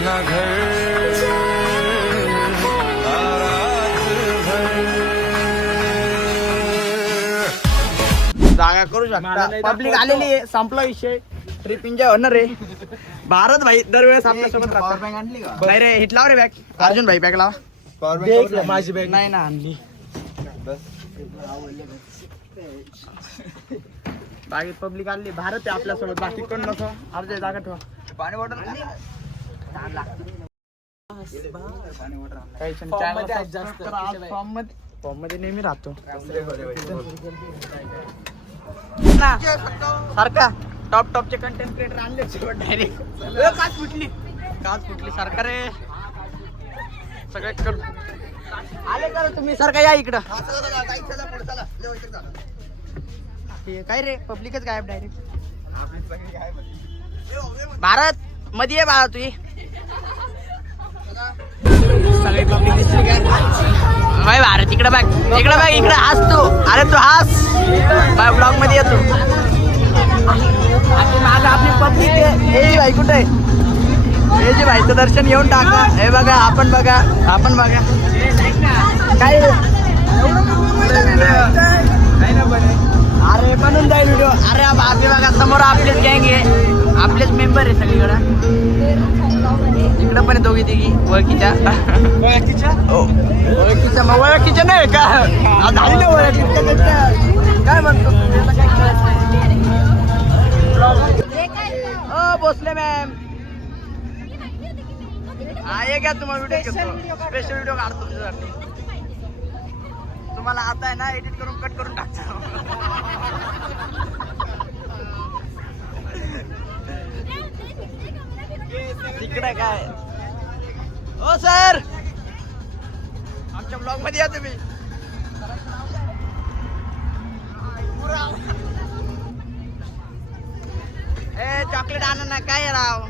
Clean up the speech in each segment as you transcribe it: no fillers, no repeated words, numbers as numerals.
अपना घर जागा करू शकता. पब्लिक आलेली आहे, संपला विषय. ट्रिप एन्जॉय होणार रे. भारत भाई दरवेळेस आपल्या सोबत राहतात. नाही रे, हिट लाव रे बॅग. अर्जुन भाई बॅग लावा. माझी बॅग नाही ना आणली. बाकी पब्लिक आणली. भारत आहे आपल्या सोबत, बाकी कोण नको. अर्ज जागा ठेवा. पाणी बॉटल फॉर्म मध्ये नेहमी राहतो ना. सारखा टॉपचे कंटेंट क्रिएटर आणले डायरेक्ट. काच फुटली सारखा रे. सगळे आले का तुम्ही? सारखा या इकडं. काय रे, पब्लिकच गायब डायरेक्ट. भारत मध्ये आहे बाळा तुझी. सगळे पब्लिक दिसली काय? भाई भारत इकडे बघ, इकडे हास तू. अरे तू हास. माझ्या ब्लॉग मध्ये येतो. आपली पब्लिक आहे. हे भाई कुठे आहे? हे जे भाईचं दर्शन घेऊन टाका. हे बघा, आपण बघा. काय अरे बनून जाईल व्हिडिओ. अरे आपले बघा, समोर आपलेच गँग आहे, आपलेच मेंबर आहे सगळीकडे. इकडं पण आहे दोघी तिघी ओळखीच्या. मग ओळखीच्या नाही का? झाली ना ओळखीच्या. काय म्हणतो भोसले मॅम? हा ये घ्या, तुम्हाला व्हिडिओ स्पेशल व्हिडिओ काढतो तुझ्यासाठी. तुम्हाला आता आहे ना, एडिट करून कट करून टाकतो. तिकडे काय? ओ सर, आमच्या ब्लॉग मध्ये या तुम्ही. ए चॉकलेट आणा ना. काय राव?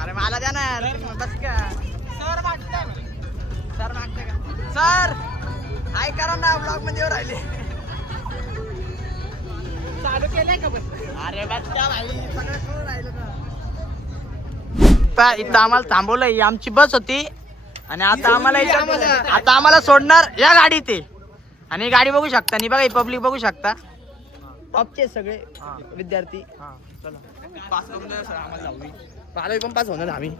अरे मला द्या ना. बस का सर मागते का? सर हाय करा ना, ब्लॉग मध्ये राहिले. चालू केलंय का? अरे बस का भाई, सगळं करून राहिलं ना. इथं आम्हाला थांबवलं. ही आमची बस होती आणि आता आम्हाला सोडणार या गाडीत आहे. आणि ही गाडी बघू शकता. आणि बघा, ही पब्लिक बघू शकता. टॉपचे सगळे विद्यार्थी. पण पास होणार आम्ही.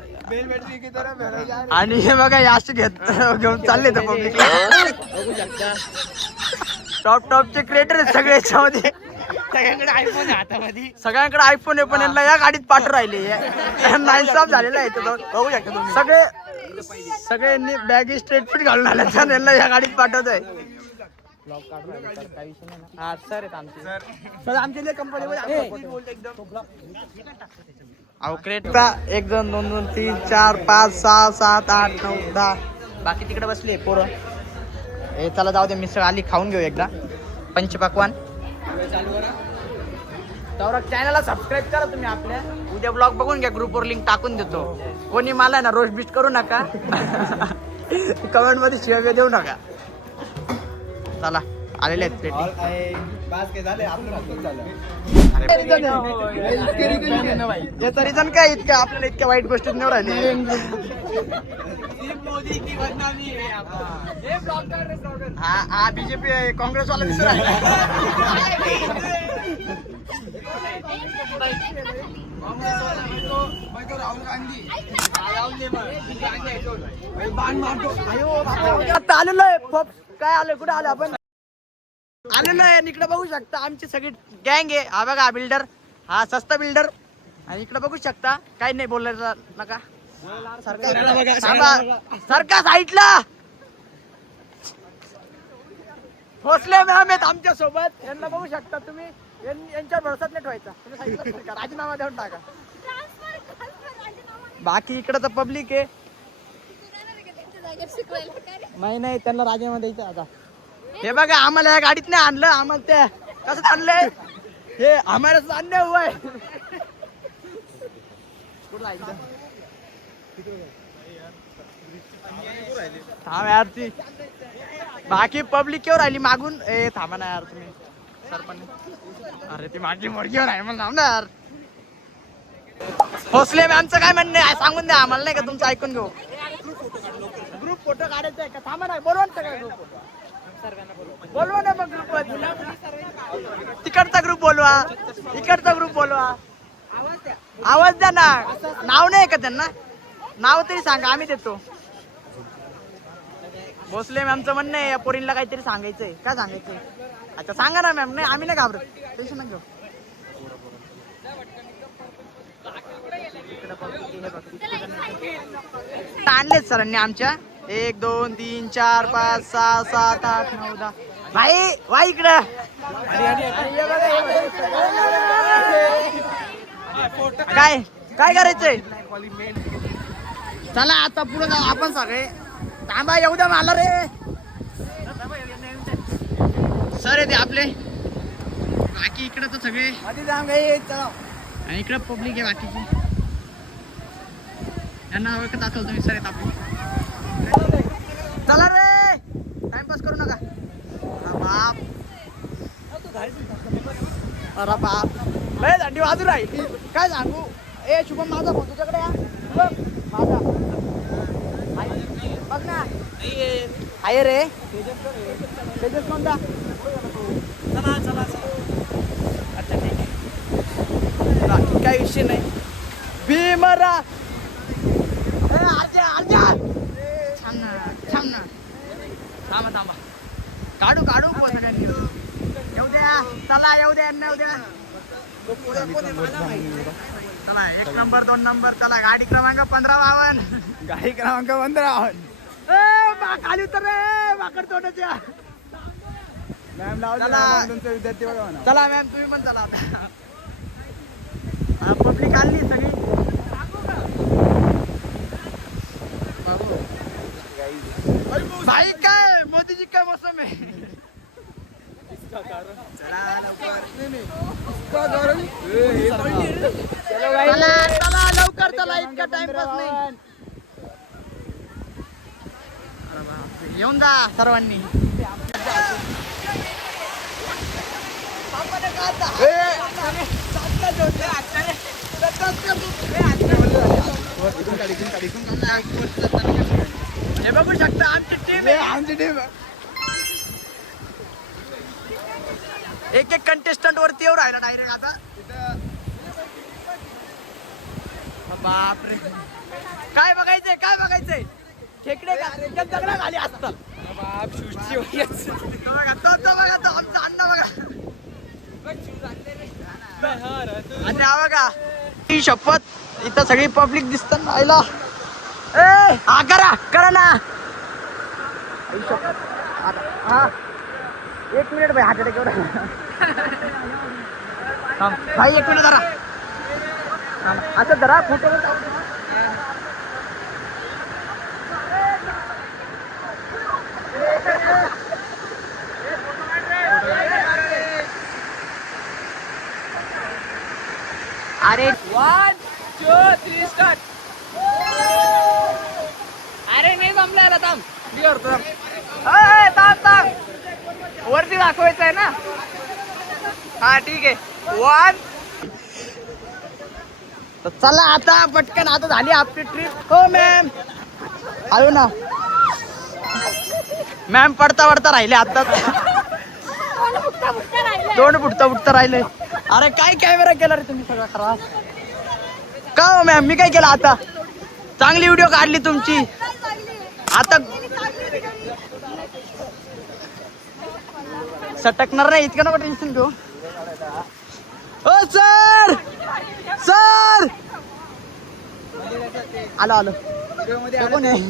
आणि हे बघा, याशी घेऊन चालले तर पब्लिक बघू शकता. टॉपचे क्रिएटर आहेत सगळे याच्यामध्ये. सगळ्यांकडे आयफोन आहे हातामध्ये. सगळ्यांकडे आयफोन आहे, पण यांना या गाडीत पाठवून राहिले. नाईनसाफ झालेला आहे. बघू शकता तुम्ही. सगळ्यांनी बॅगी स्ट्रेट फिट घालून आल्या, यांना या गाडीत पाठवतोय. हा सर आहेत आमचे कंपनी. अहो क्रेटा 1 2 2 2 3 4 5 6 7 8 9 10. बाकी तिकडे बसले पोरं. हे चला जाऊ दे, मिसळ आली, खाऊन घेऊ एकदा. पंचपक्वान. चॅनलला सबस्क्राईब करा तुम्ही आपल्या. उद्या ब्लॉग बघून घ्या, ग्रुपवर लिंक टाकून देतो. कोणी मला ना रोस्ट बिस्ट करू नका. कमेंट मध्ये शिव्या देऊ नका. चला आलेले आहेत प्लेट. याचा रिझन काय इतकं आपल्याला इतक्या वाईट गोष्टीत निवड आली? हा बीजेपी काँग्रेस वाला दिसत आहे. राहुल गांधी आलेलो आहे. काय आलं? कुठे आलं आपण? आलेलो आहे. इकडे बघू शकता आमची सगळी गँग आहे. हा बघा बिल्डर, हा सस्ता बिल्डर. आणि इकडे बघू शकता. काही नाही बोलायचं नका. सरका साईडला. भोसले मॅम आहेत आमच्या सोबत. यांना बघू शकता तुम्ही. यांच्या भरोसात नाही ठेवायचा. राजीनामा देऊन टाका. बाकी इकडे तर पब्लिक आहे. नाही त्यांना राजीनामा द्यायचा आता. हे बघा, आम्हाला या गाडीत नाही आणलं. आम्हाला त्या कसं आणलंय? हे आम्हाला आणले हुआ है. थांब यार. ती बाकी पब्लिक केव्हा राहिली मागून. ए थांबा ना यार तुम्ही. सरपंच. अरे ती माझी मुलगीवर आहे मला. थांब ना यार. भोसले मॅमचं काय म्हणणं आहे सांगून द्या आम्हाला, नाही का तुमचं ऐकून घेऊ. ग्रुप फोटो काढायचा आहे का? थांबा ना, बोलवा ना सगळ्या ग्रुप फोटो. बोलवा ना मग ग्रुप. तिकडचा ग्रुप बोलवा, इकडचा ग्रुप बोलवा. आवाज द्या ना. नाव नाही का त्यांना? नाव तरी सांगा, आम्ही देतो. भोसले मॅमचं म्हणणं आहे या पोरींला काहीतरी सांगायचंय. काय सांगायचंय? अच्छा सांगा ना मॅम. नाही आम्ही नाही घाबरत, टेन्शन नका घेऊ. आणलेच सरांनी आमच्या 1 2 3 4 5 6 7 8 9 10. भाई वा इकडं. काय काय करायचंय? चला आता पुढे जाऊ आपण सगळे. थांबा येऊ द्या मला रे. सर येते आपले. बाकी इकडे तर सगळे आणि इकडे पब्लिक आहे बाकीची. यांना ओळखत असेल तुम्ही. सर येत आपले. चला रे, टाइमपास करू नका. बाप अरे बाप लय दांडी वाजू राहिली. काय सांगू. ए शुभम माझा फोन तुझ्याकडे आहे. माझा बघ ना. आहे रे तेजस कोणता? चला चला अच्छा ठीक आहे. बाकी काही विषय नाही. भीमरा अर्जा अर्जा थांब ना थांब ना. थांबा थांबा. काढू काढू येऊ द्या. चला येऊ द्या येऊ द्या. चला 1 नंबर 2 नंबर. चला गाडी क्रमांक 1552. गाडी क्रमांक 1552. खाली उतर रे माकड तोंडाच्या. मॅम तुमचे विद्यार्थी बघा म्हणा. चला मॅम तुम्ही पण चला. पब्लिक आली सगळी. भाई काय मोदीजी काय मौसम आहे. चला लवकर चला. इतका टाइमपास नाही. येऊन जा सर्वांनी. हे बघू शकता आमची टीम आहे. आमची टीम एक एक कंटेस्टंट वरती येऊ राहिला डायरेक्ट आता. बापरे काय बघायचंय काय बघायचंय. खेकडे का दगडा खाली असतात. बाप सृष्टी बघा तो बघा तो आमचा अण्णा बघा. अच्छा बघा ही शपथ. इथं सगळी पब्लिक दिसतात राहिला. ए हा करा करा ना. हा 1 मिनिट भाई. हार्ट अटॅक एवढा भाई 1 मिनिट धरा. आता धरा फोटो. अरे 1 2 3 स्टार्ट. अरे नाही जमलं याला. थांब मी करतो. थांब वरती दाखवायचं आहे ना. हा ठीक आहे. 1 तर चला आता पटकन. आता झाली आपली ट्रिप. हो मॅम आलो ना. मॅम पडता पडता राहिले आता. तोंड फुटता फुटता राहिले. अरे काय कॅमेरा केला रे तुम्ही सगळा खराब. का हो मॅम मी काय केलं आता. चांगली व्हिडिओ काढली तुमची. आता सटकणार नाही. इतकं नको टेन्शन घेऊ. ओ सर सर आलो आलो. कोण आहे.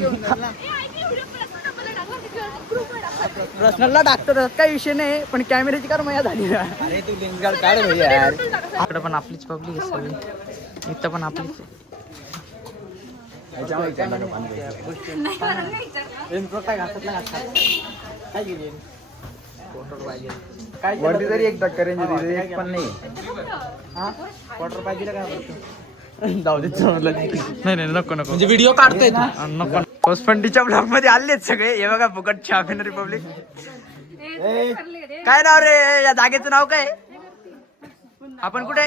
पर्सनलला टाकतो काही विषय नाही. पण कॅमेऱ्याची कार मजा झाली. इकडं पण आपलीच पब्लिक आहे सगळी. इथं पण आपलीच आहे. वरती तरी एकदा करेंज एक पण नाही. क्वार्टर पाहिजे काय जाऊ दे. नाही नाही नको नको. म्हणजे व्हिडिओ काढतोय नको. पोस्टफंडीच्या ब्लॉग मध्ये आलेच सगळे. हे बघा फुकट चॅम्पियन रिपब्लिक. काय नाव रे या जागेचं नाव काय. आपण कुठे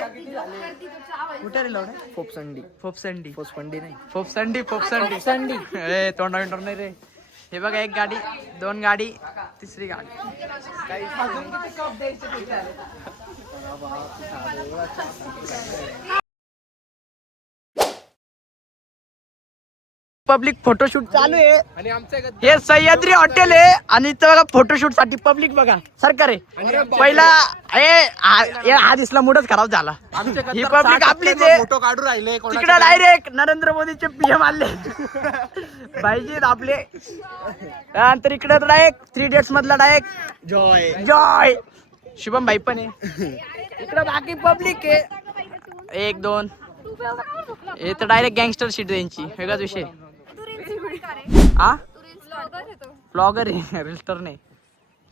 कुठे रे लवडे? फोपसंडी फोपसंडी फोसपंडी नाही फोपसंडी फोपसंडी ए तोंडा विंडोर नाही रे. हे बघा, एक गाडी, दोन गाडी, तिसरी गाडी. पब्लिक फोटोशूट चालू आहे आणि आमच्या हे सह्याद्री हॉटेल आहे आणि इथं बघा फोटोशूट साठी पब्लिक बघा सरकार आहे. पहिला हा दिसला मूडच खराब झाला. ही पब्लिक आपलीच आहे. फोटो काढू राहिले तिकडे डायरेक्ट नरेंद्र मोदीचे पीएम आले भाईजी आपले. नंतर इकडे डायरेक्ट 3 Idiots मधला डायरेक्ट जॉय शुभम भाई पण आहे. इकडे बाकी पब्लिक आहे 1 2. हे तर डायरेक्ट गँगस्टर शीट त्यांची, वेगळाच विषय. हा ब्लॉगर आहे, रिल्टर नाही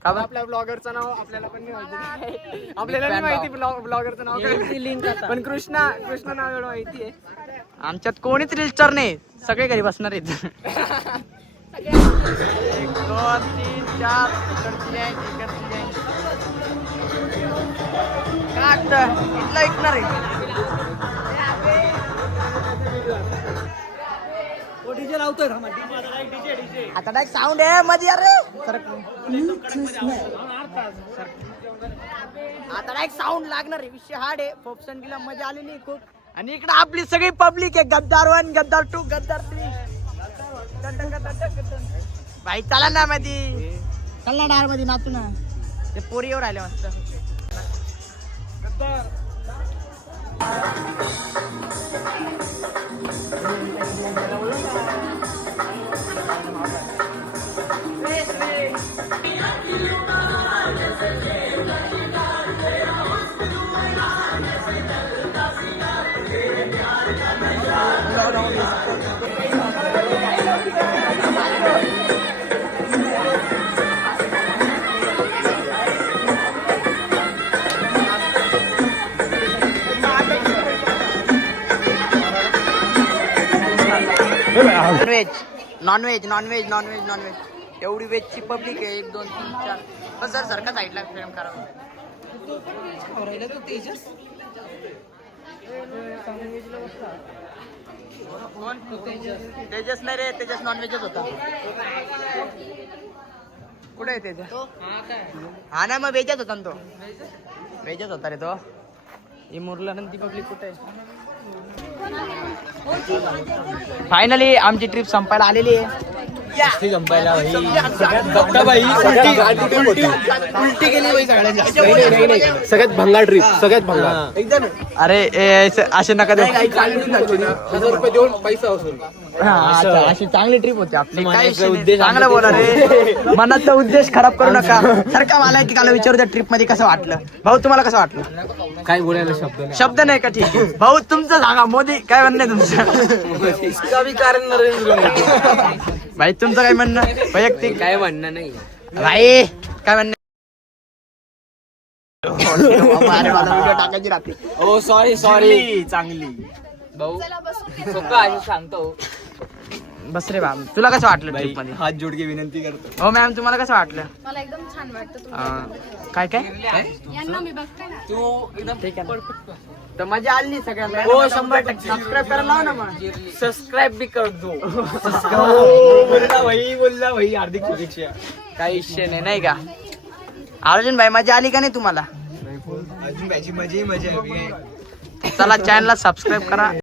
का? आपल्या ब्लॉगरचं नाव आपल्याला पण नाही माहिती. आपल्याला नाही माहिती ब्लॉगरचं नाव काय, पण कृष्णा नाव एवढं माहिती आहे. आमच्यात कोणीच रिल्टर नाही, सगळे घरी बसणार आहेत. 1 2 3 4 इकडची आहे, इकडची आहे. काय इथला ऐकणार आहे. आता डायरेक्ट साऊंड आहे मध्ये अरे. आता डायरेक्ट साऊंड लागणार आहे. विषय हार्ड आहे. फोपसंडीला मजा आलेली खूप. आणि इकडे आपली सगळी पब्लिक आहे. गद्दार 1, गद्दार 2, गद्दार 3. भाई चला ना मध्ये, चल ना डार मध्ये नाचू ना. ते पोरी येऊ राहिले मस्त. नॉनव्हेज नॉनव्हेज नॉनव्हेज नॉनव्हेज एवढी व्हेजची पब्लिक आहे. 1 2 3 4. बस सर सारखा साईडला फ्रेम करा. तेजस नाही रे, तेजस नॉनव्हेजच होता. कुठे आहे तेजस? हा ना मग व्हेजच होता ना तो. व्हेजच होता रे तो. ही मुरल्यानंतर पब्लिक कुठे आहे? फायनली आमची ट्रिप संपायला आलेली आहे. संपायला उलटी गेली बाई सगळ्यांच्या. सगळ्यात भंगार ट्रिप, सगळ्यात भंगार एकदम. अरे असे नका देऊ. 1000 रुपये देऊन पैसा वसूल. अशी चांगली ट्रिप होती आपली. काय चांगलं बोला रे, मनाचा उद्देश खराब करू नका. सारखा मला की काला विचारू त्या ट्रिप मध्ये कसं वाटलं. भाऊ तुम्हाला कसं वाटलं? काय बोलायला शब्द नाही का? ठीक आहे भाऊ तुमचं सांगा. मोदी काय म्हणणं आहे तुमचं? इसका भी कारण नरेंद्र मोदी. भाई तुमचं काय म्हणणं वैयक्तिक? काय म्हणणं नाही भाई काय म्हणणं? अरे मला व्हिडिओ टाकायची राहते. ओ सॉरी चांगली भाऊ सांगतो. बस रे बाब, तुला कसं वाटलं ट्रिप मध्ये? हात जोड के विनंती करतो. हो मॅम तुम्हाला कसं वाटलं? मला एकदम छान वाटतं. काय काय यांना मी बघते ना. तू एकदम ठीक आहे. तर मजा आली सगळ्यांना. हो 100%. सबस्क्राईब करायला लावा ना मग. सबस्क्राईब भी कर दो. बोलला भाई हार्दिक शुभेच्छा. काही विषय नाही नाही का अर्जुन भाई? मजा आली का नाही तुम्हाला? अजून मजा. चला चॅनलला सबस्क्राईब करा.